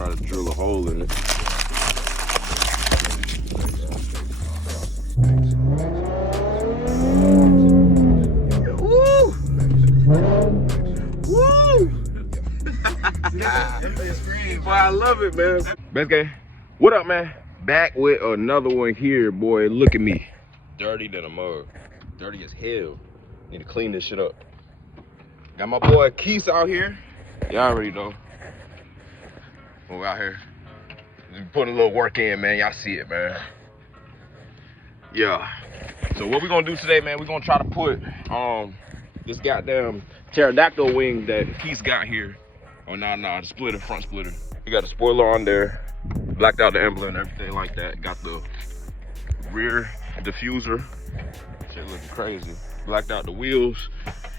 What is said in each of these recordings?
try to drill a hole in it. Woo! Woo! Boy, I love it, man. Best game. What up, man? Back with another one here, boy. Look at me. Dirty than a mug. Dirty as hell. Need to clean this shit up. Got my boy Keith out here. Y'all already know. We're out here. Putting a little work in, man. Y'all see it, man. Yeah. So what we gonna do today, man, we're gonna try to put this goddamn pterodactyl wing that Keith's got here. Oh, the splitter, front splitter. We got the spoiler on there, blacked out the emblem and everything like that. Got the rear diffuser. Shit looking crazy. Blacked out the wheels.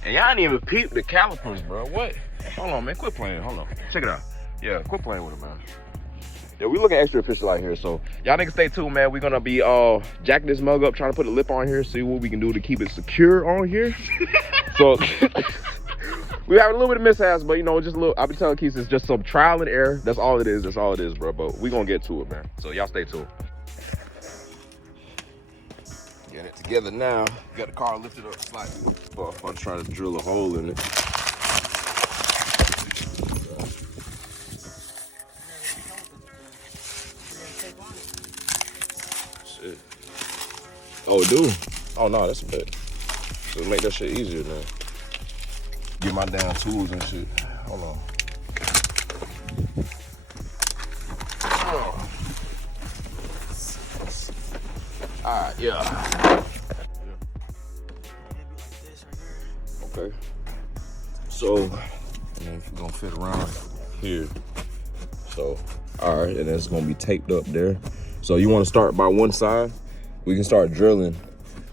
And y'all didn't even peep the calipers, bro. What? Hold on, man. Quit playing. Hold on. Check it out. Yeah, quit playing with it, man. Yeah, we looking extra official out here, so y'all niggas stay tuned, man. We're gonna be jacking this mug up, trying to put a lip on here, see what we can do to keep it secure on here. So we have a little bit of mishaps, but you know, just a little. I've been telling Keith it's just some trial and error. That's all it is. That's all it is, bro. But we gonna get to it, man. So y'all stay tuned. Get it together now. Got the car lifted up slightly. I'm trying to drill a hole in it. Shit. Oh, it do? Oh no, that's a bit. So make that shit easier now. Get my damn tools and shit. Hold on. Oh. Alright, yeah. Okay. So, and then if you're gonna fit around here. So, alright, and it's gonna be taped up there. So you wanna start by one side? We can start drilling.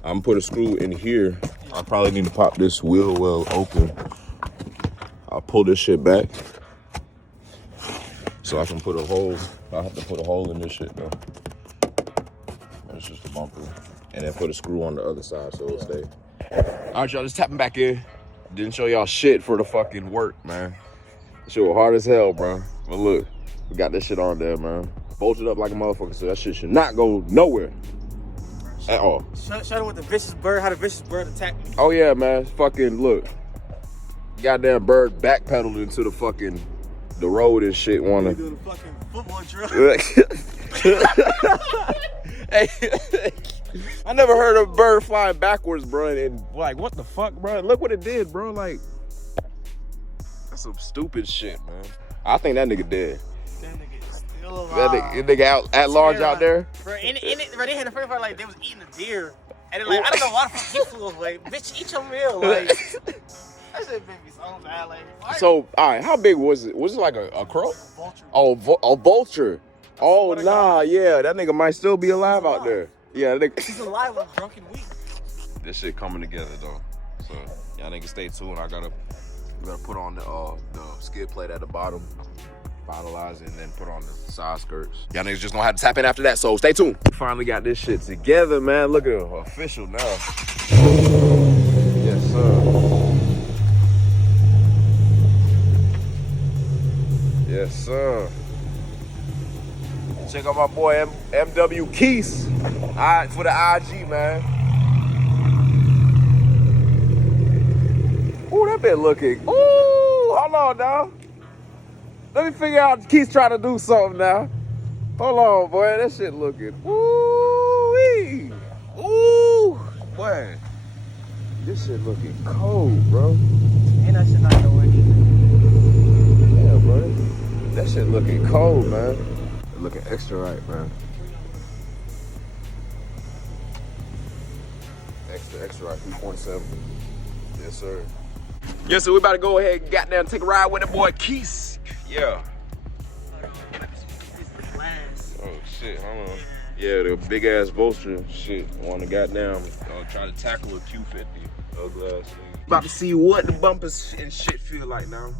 I'm gonna put a screw in here. I probably need to pop this wheel well open. I'll pull this shit back so I can put a hole. I have to put a hole in this shit though. It's just a bumper. And then put a screw on the other side so it'll stay. All right, y'all, just tapping back in. Didn't show y'all shit for the fucking work, man. This shit was hard as hell, bro. But look, we got this shit on there, man. Bolted up like a motherfucker, so that shit should not go nowhere. At all. Show them what the vicious bird, how the vicious bird attacked me. Oh yeah, man. Fucking look. Goddamn bird backpedaled into the road and shit. Wanna doing a fucking football drill. Hey, I never heard of a bird flying backwards, bro. And like, what the fuck, bro? Look what it did, bro. Like, that's some stupid shit, man. I think that nigga dead. That nigga is still alive. That nigga out at large out there. Bro, bro, they had the first part like they was eating a deer, and then like I don't know why the fuck he flew away. Bitch, eat your meal, like. That shit made me so bad, like. So, all right, how big was it? Was it like a crow? Vulture. Oh, a vulture. Oh, nah, yeah, that nigga might still be alive out there. Yeah, that nigga. He's alive with a drunken week. This shit coming together though. So y'all niggas stay tuned. We gotta put on the skid plate at the bottom, finalize it, and then put on the side skirts. Y'all niggas just gonna have to tap in after that. So stay tuned. Finally got this shit together, man. Look at it, official now. Yes, sir. Yes, sir. Check out my boy MW Keys. Alright, for the IG, man. Ooh, that bit looking. Ooh, hold on now. Let me figure out Keys trying to do something now. Hold on, boy. That shit looking. Ooh-wee. Ooh, boy. This shit looking cold, bro. And that shit not no way. Yeah, bro. That shit looking cold, man. Looking extra right, man. Extra right, 3.7. Yes, sir. Yeah, so we about to go ahead and goddamn take a ride with the boy Keith. Yeah. Oh shit, hold on. Yeah, the big ass vulture shit. Want to goddamn try to tackle a Q50. Ugly ass thing. About to see what the bumpers and shit feel like now.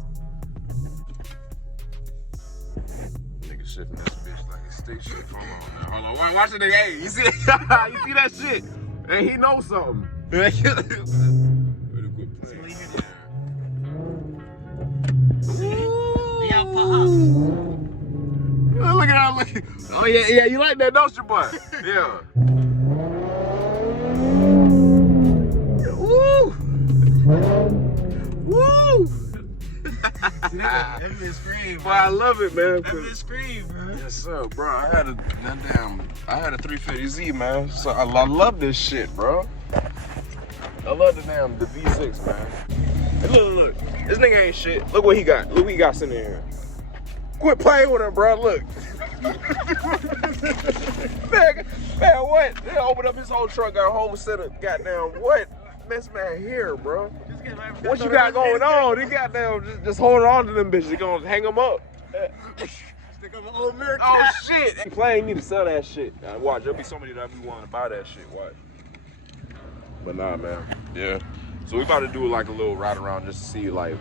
Nigga shifting this bitch like a stick shift. Hold on now. Hold on. Watch it, nigga. Hey, you see that? You see that shit? And he knows something. Ready to quit playing. look. Oh yeah, you like that, don't you, boy? Yeah. Woo! Woo! That bitch scream, Boy, I love it, man. That bitch scream, bro. Yes, sir, bro. I had a 350Z, man. So I love this shit, bro. I love the V6, man. And look. This nigga ain't shit. Look what he got. Look what he got sitting in here. Quit playing with him, bro. Look. man, what? They opened up his whole truck, got a whole set of goddamn what? This man here, bro. What you got going on? He goddamn just holding on to them bitches. He gonna hang them up. Stick up an old mirror. Oh shit! He playing, need to sell that shit. Watch, there'll be somebody that be wanting to buy that shit. Watch. But nah, man. Yeah. So we about to do like a little ride around just to see like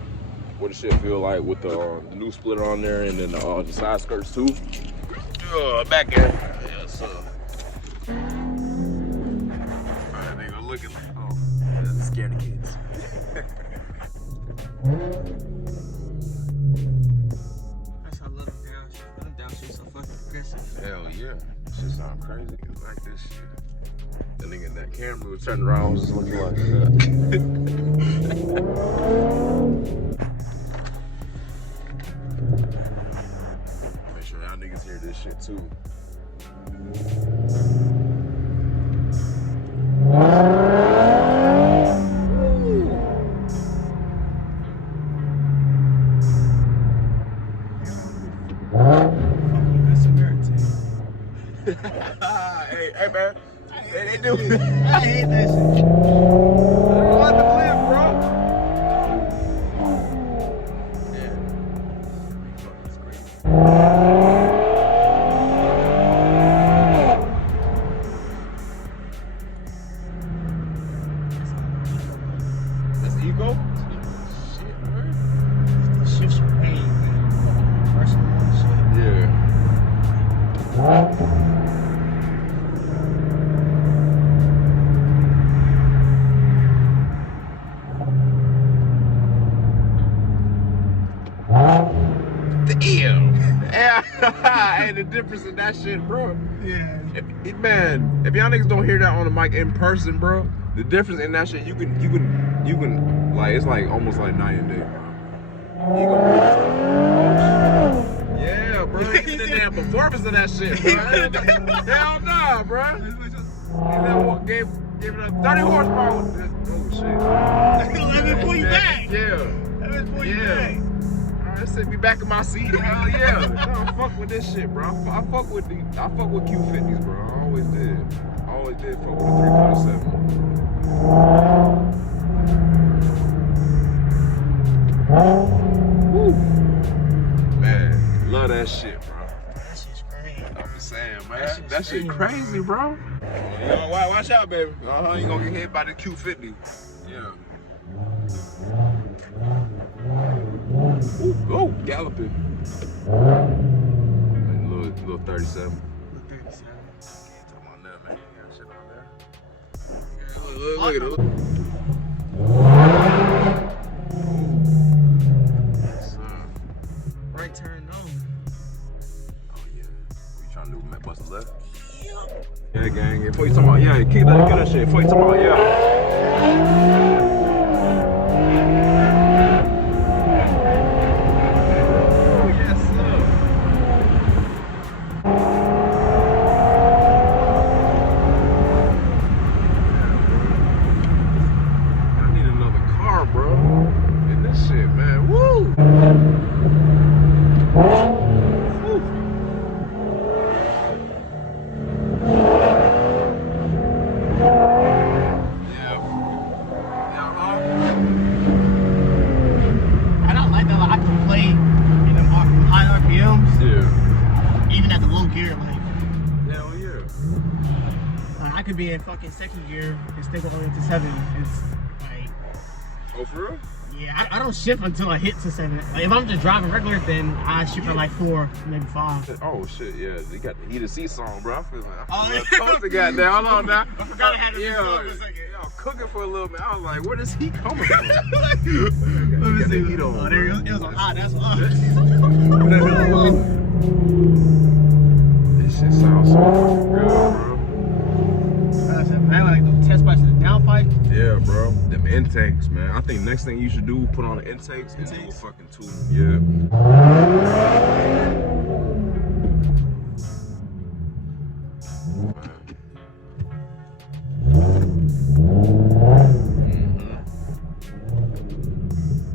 what the shit feel like with the new splitter on there and then the side skirts too. Back in. Yeah, so. Alright, they gonna look at like, oh, that's scared of kids. That's how I love them down shit. Them down shit so fucking aggressive. Hell yeah. Shit sound crazy. It's like this shit. The nigga in that camera was turning around, was just looking like that. Make sure y'all niggas hear this shit too. Hey man, they do. I hate that shit. Let them live, bro. Yeah. That's Eco? Shit, bro. The shifts are pain, man. Personal shit. Yeah. Yeah, hey, the difference in that shit, bro. Yeah. Man, if y'all niggas don't hear that on the mic in person, bro, the difference in that shit, you can, like, it's like almost like night and day, bro. You gonna yeah, bro. Even the damn performance of that shit, bro. Hell nah, bro. Gave it a 30 horsepower with this. Oh shit. Let me pull you back. Yeah. Let me pull you back. That shit be back in my seat. Hell yeah. No, I fuck with this shit, bro. I fuck with Q50s, bro. I always did. I always did fuck with the 3.7. Woo. Man, love that shit, bro. That shit's crazy. I'm just saying, man. That shit crazy, bro. Yeah, watch out, baby. You gonna get hit by the Q50. Yeah. Ooh, galloping. Little 37. Little 37. Talking about that, man. You got shit on there. Look at it. Yes, sir. Right turn on. Oh, yeah. What you trying to do? Bust the left? Yeah, gang. Before you talking about, yeah, keep that shit. Before you talking about, yeah. Could be in fucking second gear and stay going into 7. It's like, oh, for real? Yeah, I don't shift until I hit to 7. Like, if I'm just driving regular, then I shift for like 4, maybe 5. Oh shit, yeah, they got the heated seat song, bro. I feel like I goddamn. Hold on now. I forgot I had to yeah, for a second. Yeah, I'm cooking for a little bit. I was like, where does he coming from? Let me see. Heat on, oh, there it was on hot. That's intakes, man. I think next thing you should do, put on the intakes and do a fucking tune. Yeah.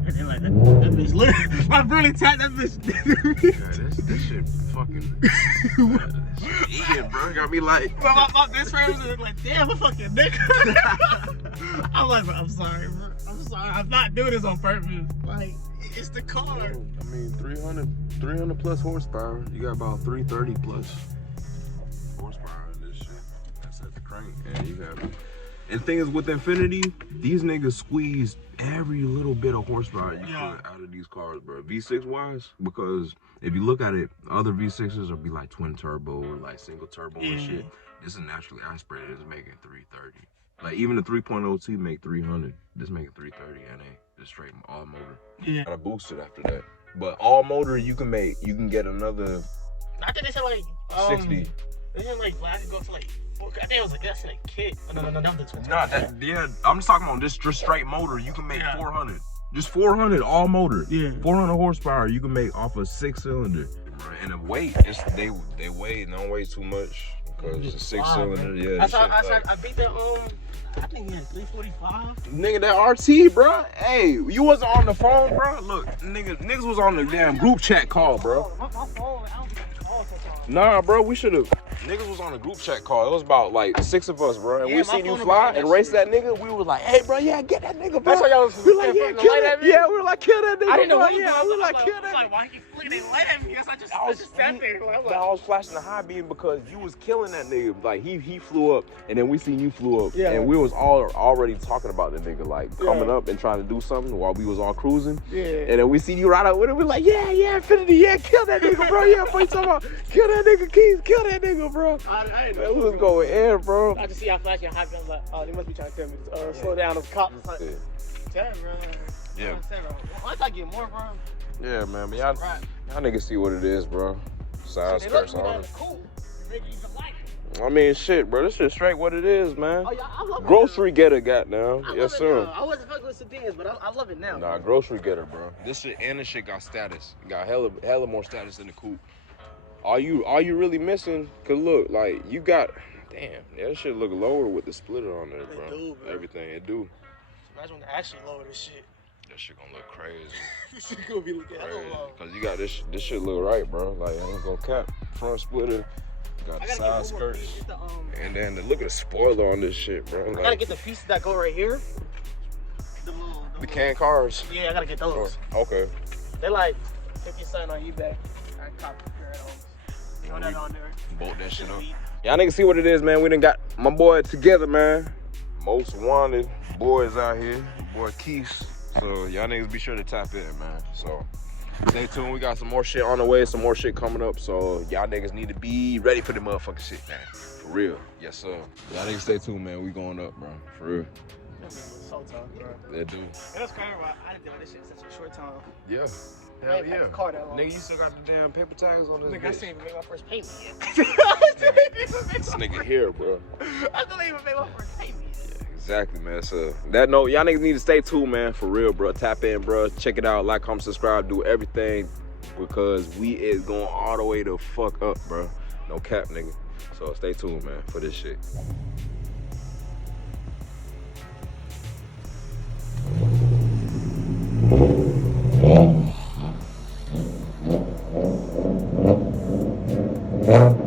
And then like that bitch look, I really tapped that bitch. Yeah, this shit fucking. Eating, bro. Got me like. My best friend was like, damn, a fucking nigga. I'm like, bro, I'm sorry, bro. I'm sorry. I'm not doing this on purpose. Like, it's the car. I mean, 300 plus horsepower. You got about 330 plus horsepower in this shit. That's at the crank. And you got. And the thing is, with Infiniti, these niggas squeeze every little bit of horsepower you put out of these cars, bro. V6 wise, because if you look at it, other V6s will be like twin turbo or like single turbo and shit. This is naturally aspirated. It's making 330. Like even the 3.0T make 300. This making 330 NA. Just straight all motor. Yeah. Gotta boost it after that. But all motor, you can get another. I think they said like 60. They said like last go to like. I think it was like that's like kit. No, that was the twin. Nah, I'm just talking about this just straight motor. You can make 400. Just 400 all motor. Yeah. 400 horsepower you can make off a 6-cylinder. And the weight, they weigh don't weigh too much because it's a 6-cylinder. Yeah. I beat the I think he had 345. Nigga, that RT, bro. Hey, you wasn't on the phone, bro. Look, niggas was on the damn group chat call, bro. My phone, I don't get the call sometimes. Nah, bro, we should have. Niggas was on a group chat call. It was about like 6 of us, bro. And we seen you fly and race that nigga. We were like, hey, bro, yeah, get that nigga, bro. That's why y'all was we like, yeah, kill that. Yeah, we were like, kill that nigga. I didn't know what we were like, kill that nigga. Like, why he flicking they light at me? I just sat there. I was flashing the high beam because you was killing that nigga. Like he flew up, and then we seen you flew up, and we was all already talking about the nigga like coming up and trying to do something while we was all cruising. Yeah. And then we seen you right out with it. We like, yeah, Infiniti, yeah, kill that nigga, bro. Yeah, what you talking about? Kill that nigga, Keys, kill that nigga, bro. Man, we was going in, bro. I just see y'all flashing high beam. I was like, oh, they must be trying to tell me to slow down. Those cops. Like, damn, bro. Yeah. Once I get more, bro. Yeah, man, but y'all niggas see what it is, bro. Side skirts on it. I mean, shit, bro. This shit straight what it is, man. Oh, yeah, I love grocery getter, goddamn. Yes, sir. I wasn't fucking with sedans, but I love it now. Nah, grocery getter, bro. This shit and this shit got status. Got hella more status than the coupe. All you really missing? Cause look, like you got, damn, that shit look lower with the splitter on there, bro. It do, bro. Everything it do. Imagine when they actually lower this shit. That shit gonna look crazy. This shit gonna be looking hella low. Cause you got this shit look right, bro. Like I ain't gonna cap. Front splitter, got the side skirts, and then look at the spoiler on this shit, bro. Like, I gotta get the pieces that go right here. The can cars. Yeah, I gotta get those. Okay. They like 50 cents on eBay. I cop a pair of those. Throw that on there. Bolt that shit up. Y'all niggas see what it is, man. We done got my boy together, man. Most wanted boys out here. Boy Keith. So y'all niggas be sure to tap in, man. So stay tuned. We got some more shit on the way. Some more shit coming up. So y'all niggas need to be ready for the motherfucking shit, man. For real. Yes, sir. Y'all niggas stay tuned, man. We going up, bro. For real. So tough, bro. They do. That's crazy, bro. I didn't do this shit in such a short time. Yeah. Hell yeah. Nigga, you still got the damn paper tags on this nigga, bitch. I still even made my first payment yet. This nigga here, bro. I still even made my first payment yet. Yeah, exactly, man. So, that note, y'all niggas need to stay tuned, man. For real, bro. Tap in, bro. Check it out. Like, comment, subscribe. Do everything because we is going all the way to fuck up, bro. No cap, nigga. So, stay tuned, man, for this shit. Yeah.